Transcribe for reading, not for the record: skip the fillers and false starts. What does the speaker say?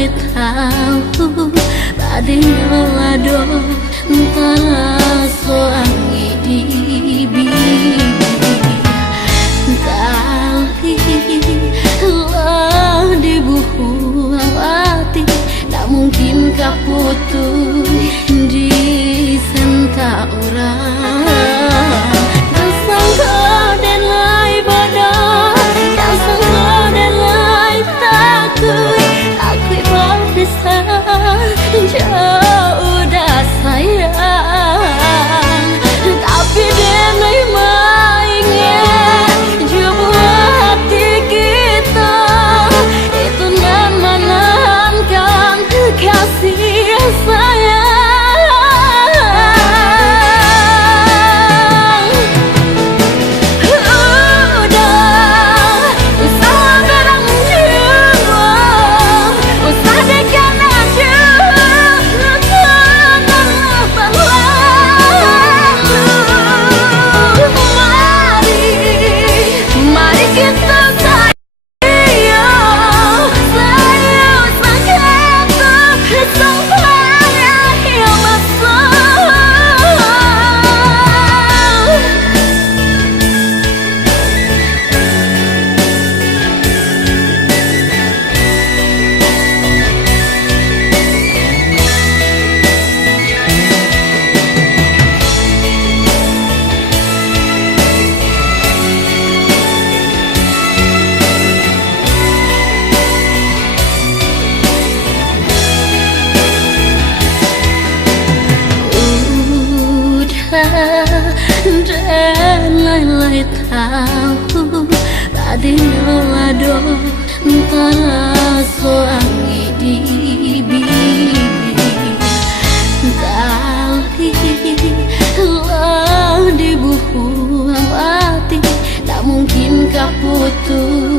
lai tahu badenya lado taraso angi di bibi tali lah dibuang hati tak mungkin kaputus di senta orang tak sangka dan lai bodoh tak sangka dan lai takui berpisah jauh dah sayang tapi dia lai mainnya jauh hati kita itu memenangkan kasih sayang. Dan lai tahu badenya lado taraso angi di bibi tali lah dibuang hati tak mungkin kaputus